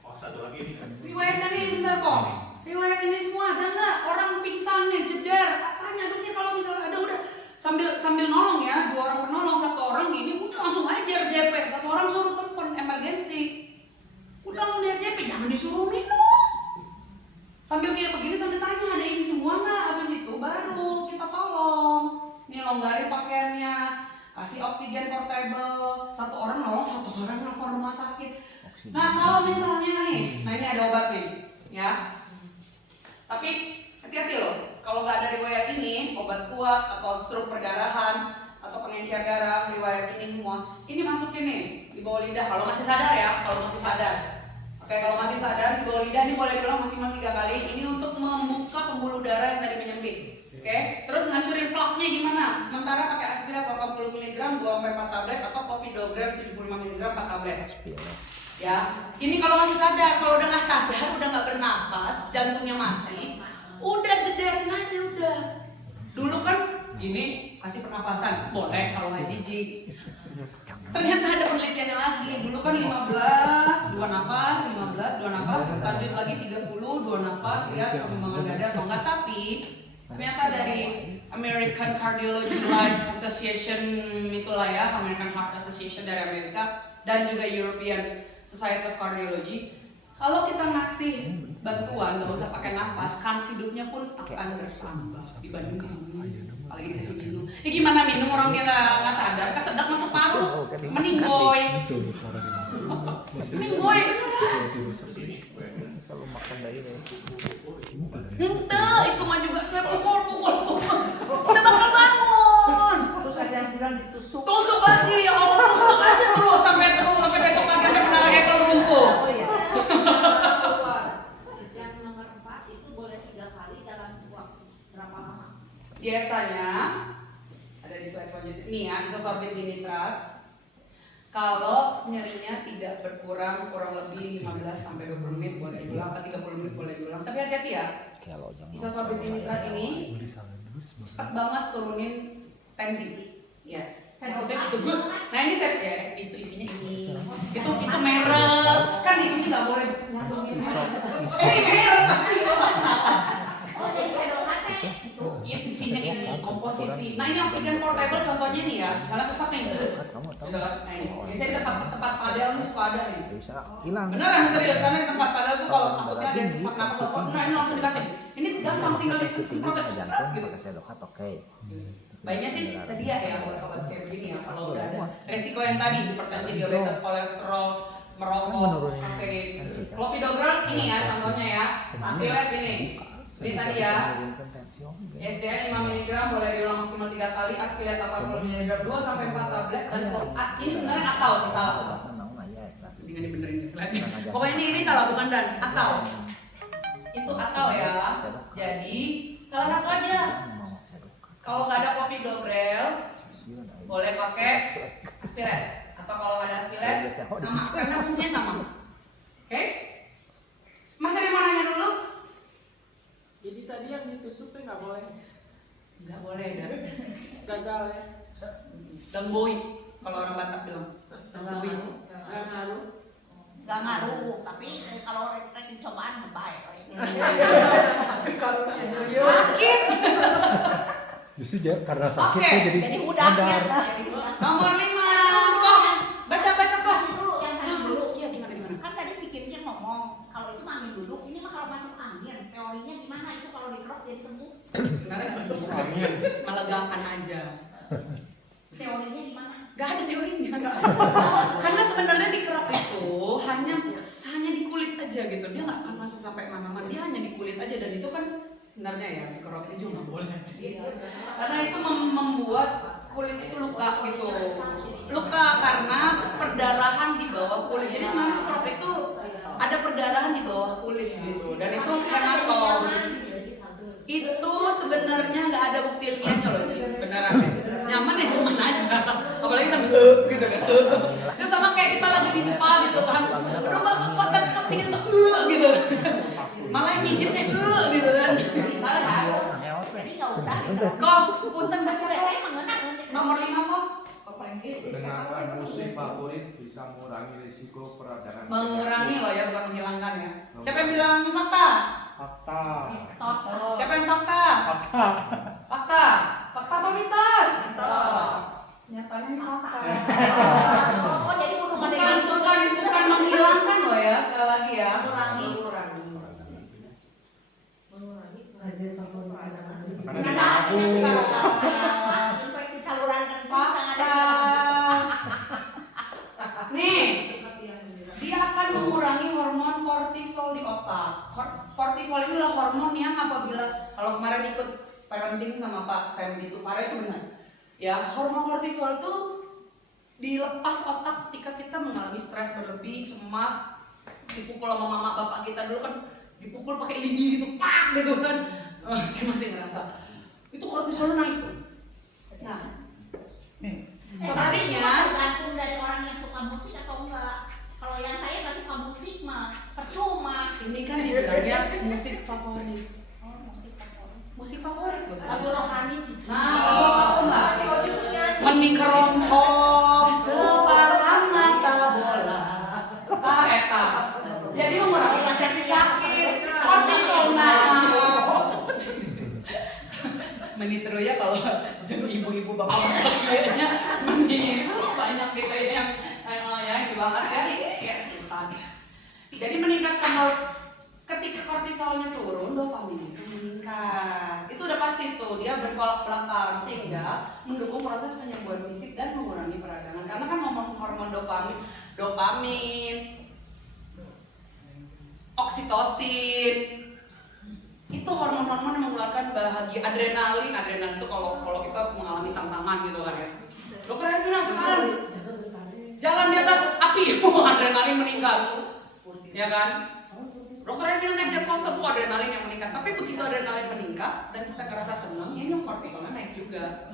Oh, satu lagi ini kan. Riwayat ini sebentar kok. Riwayat ini semua ada nggak? Orang pingsan nih, jeder. Tanya dong ya kalau misalnya ada udah. Sambil nolong ya, 2 orang penolong, 1 orang gini, udah langsung aja RJP. 1 orang suruh telepon emergensi. Udah langsung di RJP, jangan disuruh minum. Sambil kayak begini, sambil tanya ada ini semua nggak? Habis itu baru kita tolong. Nih longgarin pakaiannya, kasih oksigen portable. 1 orang nolong, 1 orang nelfon rumah sakit. Nah kalau misalnya nih, nah ini ada obat nih, ya. Tapi hati-hati loh, kalau nggak ada riwayat ini, obat kuat atau stroke perdarahan atau pengencer darah, riwayat ini semua, ini masukin nih di bawah lidah. Kalau masih sadar ya, Oke, kalau masih sadar di bawah lidah ini boleh diulang maksimal 3 kali. Ini untuk membuka pembuluh darah yang tadi menyempit. Oke, terus ngancurin plaknya gimana? Sementara pakai aspirat 80 mg 2-4 tablet atau Clopidogrel 75 mg 4 tablet. Ya, ini kalau masih sadar. Kalau udah nggak sadar, udah nggak bernapas, jantungnya mati, udah jederin aja udah. Dulu kan ini kasih pernafasan boleh kalau nggak jijik. Ternyata ada penelitiannya lagi. Dulu kan 15 2 napas, lanjut lagi 30 2 napas, lihat perkembangan dada atau enggak. Tapi ternyata dari American Cardiology Life Association itulah ya, American Heart Association dari Amerika dan juga European Society of Cardiology, kalau kita ngasih bantuan nggak usah pakai nafas, kans hidupnya pun akan bertambah dibanding minum. Apalagi dikasih minum. Ini gimana minum orang dia nggak sadar, kesedap masuk paru, mending boy. Mending boy. Kalau makan dari ini. Entah, itu mah juga kayak pukul. Udah bakal bangun. Terus ada yang bilang ditusuk. Tusuk lagi, ya Allah, tusuk aja terus sampai besok pagi sampai misalnya Apple runtuh. Oh iya. Yang nomor 4 itu boleh 3 kali dalam waktu berapa lama? Biasanya ada di slide selanjutnya. Nih ya, isosorbit dinitrat. Kalau nyerinya tidak berkurang kurang lebih 15 sampai 20 menit boleh diulang, atau 30 menit boleh diulang. Tapi hati-hati ya. Isosorbit dinitrat ini cepat banget turunin tensi. Ya. Nah ini set ya, itu isinya ini. Itu merek. Kan di sini nggak boleh nyambungin. Merek. Oh jadi sedokate itu. Iya isinya ini komposisi. Nah ini oksigen portable contohnya nih ya, misalnya sesak nih. Nah ini biasanya di tempat padel nih suka ada nih. Bisa hilang. Beneran serius karena di tempat padel tuh kalau takutnya ada sesak napas atau nah ini langsung dikasih. Ini gampang tinggal disemprot gitu. Pakai sedokat oke. Baiknya sih sedia ya obat kayak begini ya kalau udah ada resiko yang tadi hipertensi, diabetes, kolesterol, merokok, kafein. Clopidogrel ini ya contohnya ya, aspirat ini. Ini tadi ya. SDN 5 mg boleh diulang maksimal 3 kali, aspirat 80 mg 2 sampai 4 tablet dan ini sebenarnya atau sih salah. Dengan yang dibenerin deh slide-nya. Tenang aja. Pokoknya ini salah bukan dan akal. Itu akal ya. Jadi salah satu aja. Kalau nggak ada kopi Dobrel, boleh pakai aspiret. Atau kalau nggak ada aspiret, sama. Karena fungsinya sama. Oke? Mas ada yang mau nanya dulu? Jadi tadi yang ditusuk tuh nggak boleh. Nggak boleh dan. Gagal ya. Lemboi. Kalau orang Batak bilang. Lemboi. Nggak ngaruh. Gak ngaruh, tapi kalau rek dicobaan baik. Sakit. Justru karena sakit Oke, tuh Jadi udahnya. sadar. Jadi udah. Nomor 5. Kok baca kok. Tadi dulu yang tadi dulu. Iya gimana? Kan tadi si Kim ngomong kalau itu mah angin duduk, ini mah kalau masuk angin teorinya gimana itu kalau dikerok jadi sembuh? Sebenarnya nggak sembuh. Melegakan aja. Teorinya gimana? Gak ada teorinya. Karena sebenarnya dikerok itu hanya di kulit aja gitu. Dia nggak akan masuk sampai mana-mana. Dia hanya di kulit aja dan itu kan sebenarnya ya dikerok itu juga nggak boleh. Karena itu membuat kulit itu luka gitu. Luka karena perdarahan di bawah kulit. Jadi sebenarnya dikerok itu ada perdarahan di bawah kulit gitu. Dan itu hematom. Itu sebenarnya nggak ada bukti ilmiahnya loh, Ci. Beneran ya. Nyaman ya nyaman aja. Apalagi sambil gitu kan. Itu sama kayak kita lagi di spa gitu kan. Aduh mbak, kok tinggal gitu. Malah yang mijitnya gitu kan. Salah kan? Jadi nggak usah dikerok. Kok punten baca Udah saya mengenal nomor 5 kok. Dengarkan musik favorit bisa mengurangi risiko peradangan. Mengurangi loh ya, bukan menghilangkan ya. Siapa yang bilang fakta? Fakta. mitos. Siapa yang fakta? Fakta. Fakta atau mitos? Nyatanya ini fakta. Oh jadi bunuh Bukan menghilangkan loh ya, sekali lagi ya. Infeksi saluran kencing Fakta. Nih, dia akan mengurangi hormon kortisol di otak. Kortisol ini adalah hormon yang apabila kalau kemarin ikut parenting sama Pak Sandy itu Farah itu benar. Ya, hormon kortisol itu dilepas otak ketika kita mengalami stres berlebih, cemas, dipukul sama mama bapak kita dulu kan dipukul pakai lidi gitu, pak gitu kan. Saya masih ngerasa itu kortisol naik tuh. Nah, sebaliknya tergantung dari orang yang suka musik atau enggak. Kalau yang saya nggak suka musik mah percuma. ini kan dibilangnya musik favorit. Oh musik favorit. Musik favorit loh. Lagu rohani cici. Nah, lah. Meni keroncong sepasang mata bola. Eta. Jadi mengurangi rasa sakit, kortisol meni seru ya kalau jadi ibu-ibu bapak-bapak kayaknya meni banyak gitu ya yang dibahas ya Tuhan. Jadi meningkatkan ketika kortisolnya turun, dopamin itu meningkat. Itu udah pasti tuh, dia bertolak belakang sehingga mendukung proses penyembuhan fisik dan mengurangi peradangan. Karena kan hormon dopamin, oksitosin, itu hormon-hormon yang mengeluarkan bahagia. Adrenalin itu kalau kita mengalami tantangan gitu kan ya. Dokter Ervina sekarang jalan di atas api, adrenalin meningkat, ya kan? Dokter Ervina naik jet coaster, adrenalin yang meningkat. Tapi begitu adrenalin meningkat dan kita ngerasa senang, ya ini kortisolnya naik juga,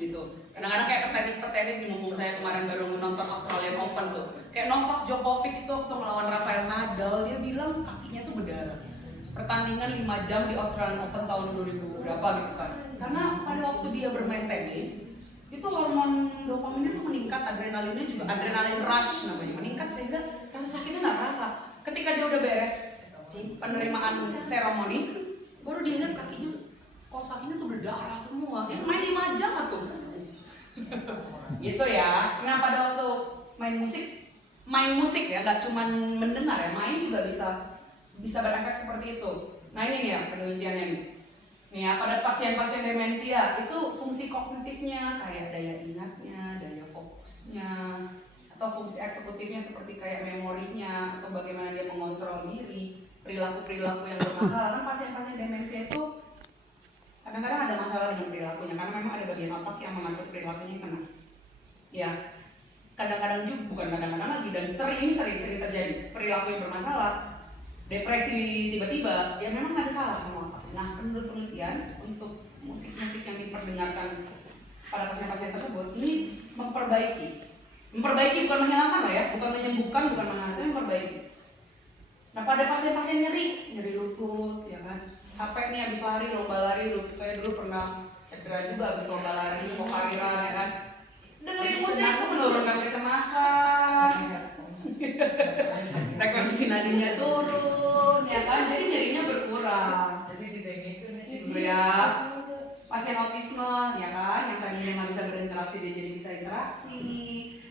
gitu. Kadang-kadang kayak petenis di mumpung saya kemarin baru nonton Australian Open tuh, kayak Novak Djokovic itu waktu melawan Rafael Nadal, dia bilang kakinya tuh berdarah. Pertandingan 5 jam di Australian Open tahun 2000 berapa gitu kan. Karena pada waktu dia bermain tenis, itu hormon dopaminnya tuh meningkat, adrenalinnya juga, adrenalin rush namanya, meningkat sehingga rasa sakitnya nggak kerasa. Ketika dia udah beres penerimaan seremoni, baru dia lihat kakinya kok sakitnya tuh berdarah semua. Dia main 5 jam tuh. Gitu ya. Nah pada waktu main musik ya, nggak cuma mendengar ya, main juga bisa berefek seperti itu. Nah ini nih ya penelitiannya nih. Nih ya, pada pasien-pasien demensia itu fungsi kognitifnya kayak daya ingatnya, daya fokusnya, atau fungsi eksekutifnya seperti kayak memorinya atau bagaimana dia mengontrol diri, perilaku-perilaku yang bermasalah. Karena pasien-pasien demensia itu kadang-kadang ada masalah dengan perilakunya karena memang ada bagian otak yang mengatur perilakunya kena. Ya. kadang-kadang juga, bukan kadang-kadang lagi, dan sering terjadi perilaku yang bermasalah, depresi tiba-tiba, ya memang ada salah sama otak. Nah, menurut penelitian untuk musik-musik yang diperdengarkan pada pasien-pasien tersebut ini memperbaiki bukan menghilangkan loh ya, bukan menyembuhkan, bukan menghilangkan, memperbaiki. Nah, pada pasien-pasien nyeri lutut, ya kan, capek nih habis lari, lomba lari, lutut saya dulu pernah cedera juga habis lomba lari, mau kariran, ya kan, dengerin musik itu menurunkan kecemasan, frekuensi nadinya turun, ya kan, jadi nyerinya berkurang. Ya, pasien autisme, ya kan, yang tadinya nggak bisa berinteraksi dia jadi bisa interaksi,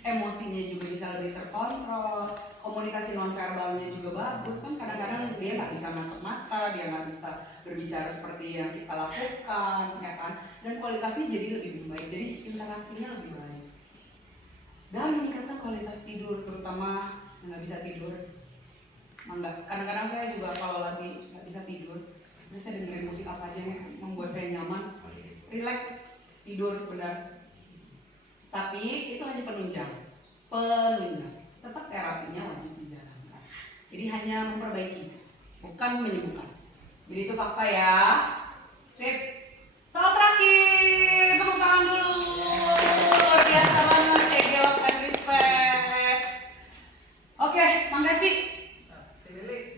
emosinya juga bisa lebih terkontrol, komunikasi nonverbalnya juga bagus, kan kadang-kadang dia nggak bisa natap mata, dia nggak bisa berbicara seperti yang kita lakukan, ya kan, dan kualitasnya jadi lebih baik, jadi interaksinya lebih baik, dan meningkatkan kualitas tidur, terutama yang nggak bisa tidur. Kadang-kadang saya juga kalau lagi nggak bisa tidur, saya dengerin musik apa aja yang membuat saya nyaman, relax, tidur benar. Tapi itu hanya penunjang. Tetap terapinya wajib dijalankan. Jadi hanya memperbaiki, bukan menyembuhkan. Jadi itu fakta ya. Sip. Soal terakhir, tepuk tangan dulu. Luar biasa banget, take love and respect. Oke, Mangga Ci.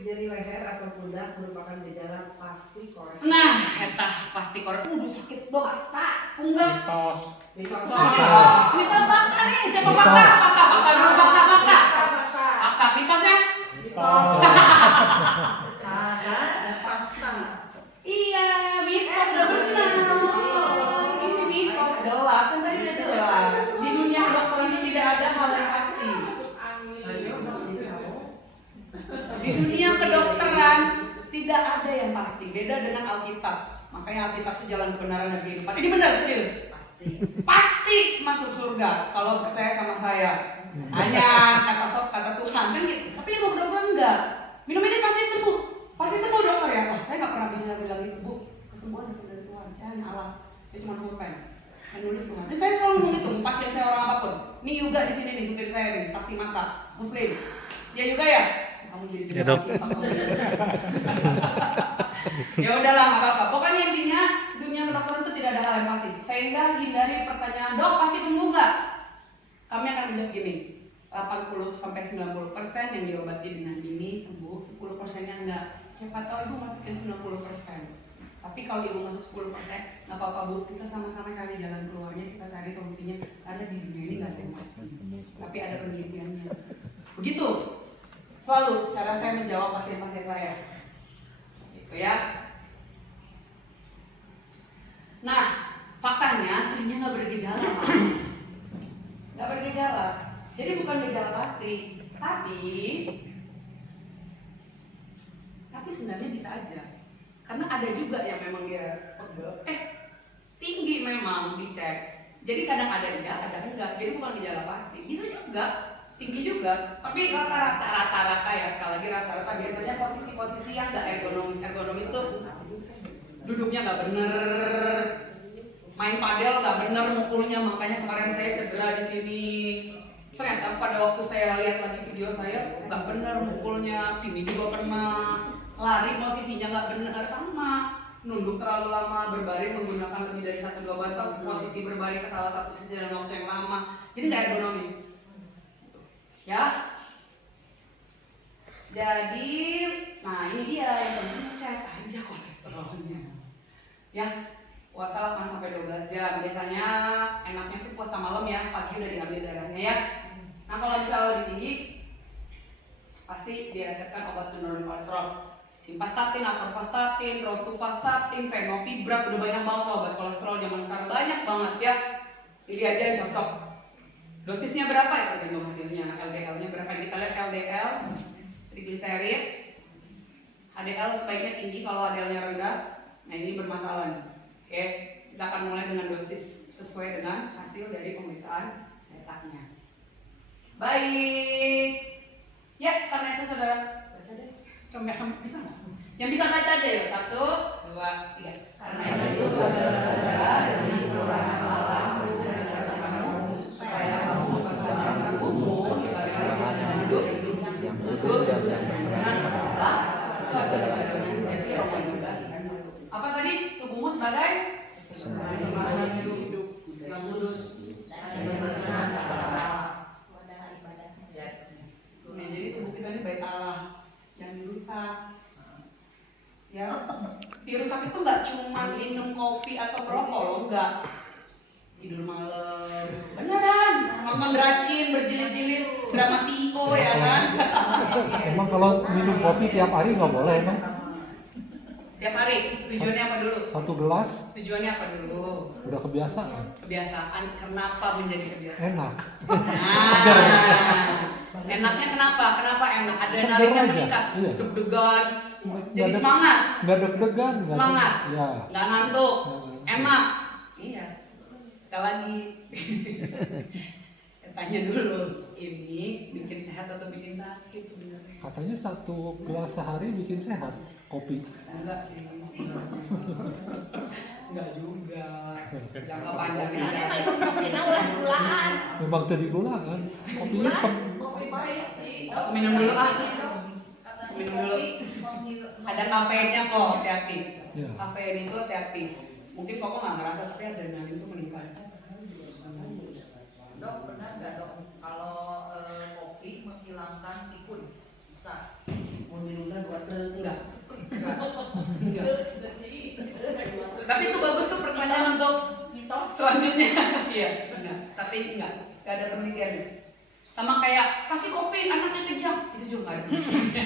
Nyeri leher atau pundak merupakan gejala pasti koreksi. Nah, eta pasti korek. Sakit banget. Punggak. Mitos. Mitos. Mitos fakta nih. Siapa fakta? Fakta dulu, fakta. Mitos ya? Mitos. Ada pasta. Iya, mitos udah benar. Ini mitos jelas. Kan tadi udah jelas. Di dunia kedokteran ini tidak ada hal yang pasti. Di dunia kedokteran tidak ada yang pasti. Beda dengan Alkitab. Makanya Alkitab itu jalan kebenaran dan kehidupan. Ini benar, serius. Pasti masuk surga kalau percaya sama saya. Hanya kata Tuhan kan gitu. Tapi ilmu kedokteran enggak. Minum ini pasti sembuh dokter ya. Wah, saya nggak pernah bisa bilang itu, Bu. Kesembuhan itu dari Tuhan. Saya hanya Allah. Saya cuma pulpen. Menulis Tuhan. Dan saya selalu menghitung pasien saya orang apapun. Ini juga di sini nih supir saya nih, saksi mata, Muslim. Ya juga ya. Kamu jadi Ya, Dok. Ya udahlah, nggak apa-apa. Pokoknya intinya dunia kedokteran itu tidak ada hal yang pasti. Sehingga hindari pertanyaan, dok pasti sembuh nggak? Kami akan menjawab gini, 80-90% yang diobati dengan ini sembuh, 10%-nya enggak. Siapa tahu ibu masukin 90%. Tapi kalau ibu masuk 10%, nggak apa-apa Bu, kita sama-sama cari jalan keluarnya, kita cari solusinya. Karena di dunia ini nggak ada yang pasti. Tapi ada penelitiannya. Begitu. Selalu cara saya menjawab pasien-pasien saya. Gitu ya. Nah, faktanya seringnya nggak bergejala, nggak bergejala. Jadi bukan gejala pasti, tapi sebenarnya bisa aja. Karena ada juga yang memang dia tinggi memang dicek. Jadi kadang ada iya, kadang enggak. Jadi bukan gejala pasti. Bisa juga tinggi juga, tapi rata-rata ya, sekali lagi rata-rata biasanya posisi-posisi yang nggak ergonomis tuh duduknya nggak bener, main padel nggak bener mukulnya, makanya kemarin saya cedera di sini. Ternyata pada waktu saya lihat lagi video saya nggak bener mukulnya, sini juga kena, lari posisinya nggak bener, sama nunduk terlalu lama, berbaring menggunakan lebih dari 1-2 bantal, posisi berbaring ke salah satu sisi dalam waktu yang lama, jadi nggak ergonomis. Ya, jadi, nah ini dia yang penting, cek aja kolesterolnya. Ya, puasa 8-12 jam. Biasanya enaknya tuh puasa malam ya, pagi udah diambil darahnya ya. Nah kalau misalnya lebih tinggi, pasti diresepkan obat penurun kolesterol. Simvastatin, atorvastatin, rosuvastatin, fenovibrat, udah banyak banget obat kolesterol zaman sekarang, banyak banget ya. Pilih aja yang cocok. Dosisnya berapa ya tergantung hasilnya, LDL-nya berapa, kita lihat LDL, trigliserid, HDL sebaiknya tinggi, kalau HDL-nya rendah, nah ini bermasalah. Oke, kita akan mulai dengan dosis sesuai dengan hasil dari pemeriksaan letaknya. Baik, ya karena itu saudara, baca deh, kamera bisa nggak? Yang bisa baca aja ya, 1, 2, 3. Karena itu saudara-saudara demi kekurangan Allah, supaya kamu bersama ngopi atau merokok loh, enggak. Tidur malam, beneran. Nonton Dracin berjilid-jilid, drama CEO ya kan. Emang kalau minum kopi tiap hari nggak boleh emang? Tiap hari, tujuannya apa dulu? 1 gelas Tujuannya apa dulu? udah kebiasaan. Kebiasaan, kenapa menjadi kebiasaan? Enak. Nah, enaknya kenapa? Kenapa enak? Adrenalinnya Seger aja, meningkat, iya. deg-degan, Nggak jadi deg- semangat, Nggak deg-degan. nggak Semangat. Ya. nggak ngantuk, Nggak ngantuk. enak. Iya. Sekali lagi. Tanya dulu, ini bikin sehat atau bikin sakit sebenarnya? Katanya 1 gelas sehari bikin sehat kopi. Enggak sih. Enggak juga. Jangka panjangnya Makanya ada. minum kopi ulah gulaan. Memang tadi gulaan. Kopi hitam. Kopi baik. Aku minum dulu ah. Minum dulu. Ada kafeinnya kok, hati-hati. Ya. Kafein itu hati-hati. Mungkin kok nggak ngerasa tapi adrenalin itu meningkat. Dok, benar nggak dok? Kalau kopi menghilangkan pikun bisa? Mau minumnya enggak. Tapi itu bagus tuh pertanyaan untuk Mitos. selanjutnya. Iya, benar. Tapi enggak ada penelitiannya. Sama kayak kasih kopi anaknya kejam, itu juga nggak ada penelitiannya.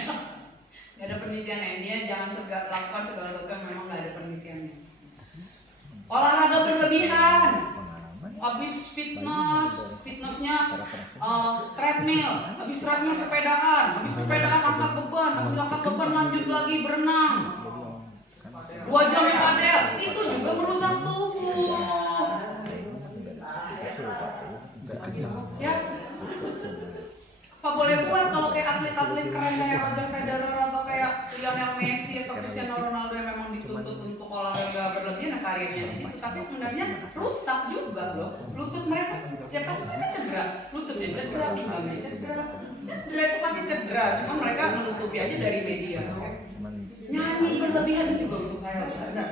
Nggak ada penelitiannya. Dia jangan lakukan segala sesuatu yang memang nggak ada penelitiannya. Olahraga berlebihan, habis fitnessnya treadmill, habis treadmill sepedaan, habis sepedaan angkat beban, habis angkat beban lanjut lagi berenang. 2 jam padel, itu juga merusak tubuh. Ya, apa boleh buat kalau kayak atlet-atlet keren kayak Roger Federer atau kayak Lionel Messi atau Cristiano Ronaldo yang memang dituntut untuk olahraga berlebihan, nah karirnya di situ. Tapi sebenarnya rusak juga loh. Lutut mereka ya pasti cedera, lututnya cedera, pinggangnya cedera. Cedera itu pasti cedera, cuma mereka menutupi aja dari media. Nyanyi berlebihan juga untuk saya benar.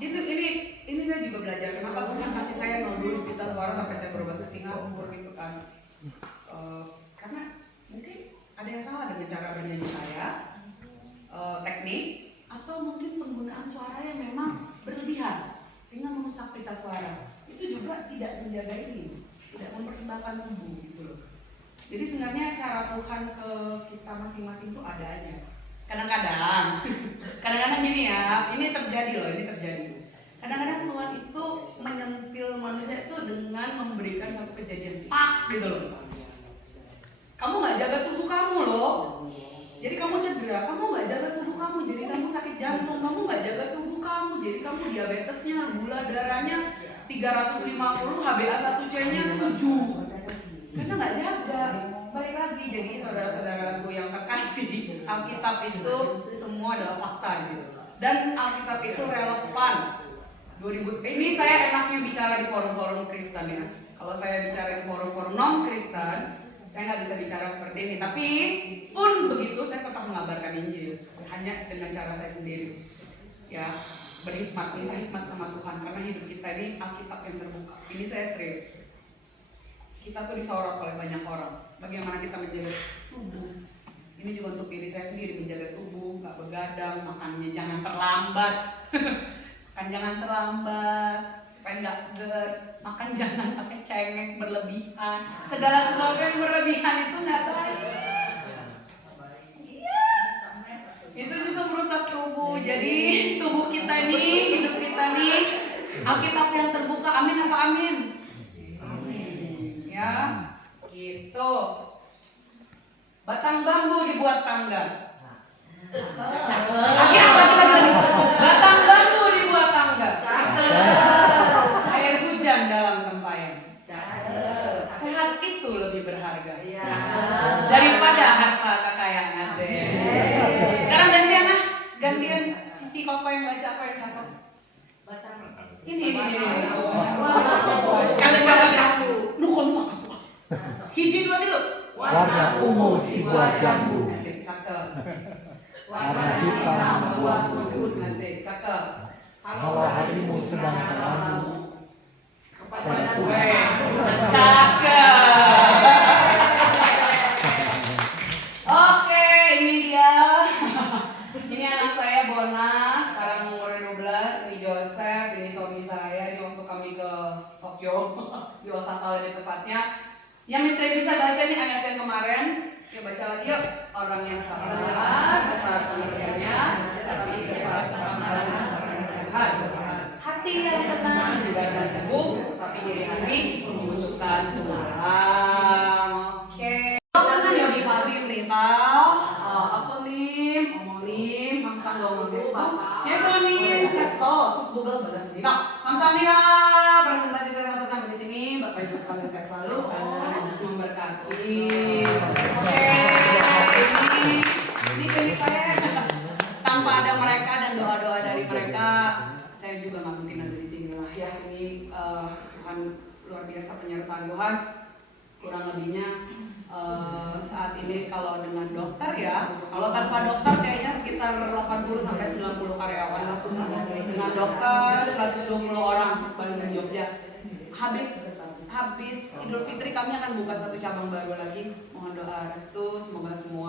Ini saya juga belajar kenapa Tuhan kasih saya dulu pita suara sampai saya berobat ke Singapura gitu kan. Karena mungkin ada yang salah dengan cara bernyanyi saya, teknik, atau mungkin penggunaan suara yang memang berlebihan sehingga merusak pita suara. Itu juga tidak menjaga ini, tidak mempersembahkan tubuh gitu loh. Jadi sebenarnya cara Tuhan ke kita masing-masing itu ada aja. Kadang-kadang gini ya, ini terjadi. Kadang-kadang Tuhan itu menyentil manusia itu dengan memberikan satu kejadian pak gitu loh. Kamu nggak jaga tubuh kamu loh, jadi kamu cedera. Kamu nggak jaga tubuh kamu, jadi kamu sakit jantung. Kamu nggak jaga tubuh kamu, jadi kamu diabetesnya, gula darahnya 350, HbA1c-nya 7. Karena nggak jaga. Balik lagi, jadi saudara-saudaraku yang terkasih, Alkitab itu semua adalah fakta di situ. Dan Alkitab itu relevan. Ini saya enaknya bicara di forum-forum Kristen ya. Kalau saya bicara di forum-forum non-Kristen, saya nggak bisa bicara seperti ini. Tapi pun begitu, saya tetap mengabarkan Injil hanya dengan cara saya sendiri. Ya, berhikmat, minta hikmat sama Tuhan karena hidup kita ini Alkitab yang terbuka. Ini saya serius. Kita tuh disorot oleh banyak orang. Bagaimana kita menjaga tubuh? Ini juga untuk diri saya sendiri, menjaga tubuh, nggak begadang, makannya jangan terlambat. Jangan terlambat supaya nggak GERD. Makan jangan pakai cengeng berlebihan. Segala sesuatu yang berlebihan itu nggak baik. Iya. Itu juga merusak tubuh. Jadi tubuh kita ini, hidup kita ini, Alkitab yang terbuka. Amin apa amin? Amin. Ya, gitu. Batang bambu dibuat tangga. Lagi. Batang bambu dibuat tangga. Air hujan dalam tempayan. Sehat itu lebih berharga daripada harta kekayaan asing. Sekarang gantian Cici Koko yang baca apa yang cakep. Ini. Sekali-sekali. Nukon. Hiji 2 3. Warna ungu si buah jambu. Asik, cakep. Warna hitam buah kudu. Asik, cakep. Kalau harimu sedang terlalu Gue cakep. Oke, ini dia. Ini anak saya Bona, sekarang umur 12, ini Joseph, ini suami saya ini waktu kami ke Tokyo di Osaka lebih tepatnya. Yang misalnya bisa baca nih ayat yang kemarin, ya baca lagi yuk. Orang yang sabar besar surganya, tapi sesaat amalan sehat. Hati yang tenang menyegarkan tubuh, tapi iri hati membusukkan tulang. Oke. Kan yogi Fatim nih tau? Apa lim, omolim, hamsang gomodu, yesonim, kesel, cuk Google balas sendiri. Hamsamnida, presentasi saya sampai di sini. Bapak Ibu sekalian saya selalu Yesus memberkati. Oke, ini jadi saya tanpa ada mereka dan doa-doa dari mereka, saya juga nggak mungkin ada di sini lah ya. Ini Tuhan luar biasa penyertaan Tuhan. Kurang lebihnya saat ini kalau dengan dokter ya, kalau tanpa dokter kayaknya sekitar 80 sampai 90 karyawan. Dengan dokter 120 orang Bandung Jogja. Habis Idul Fitri kami akan buka satu cabang baru lagi. Mohon doa restu, semoga semua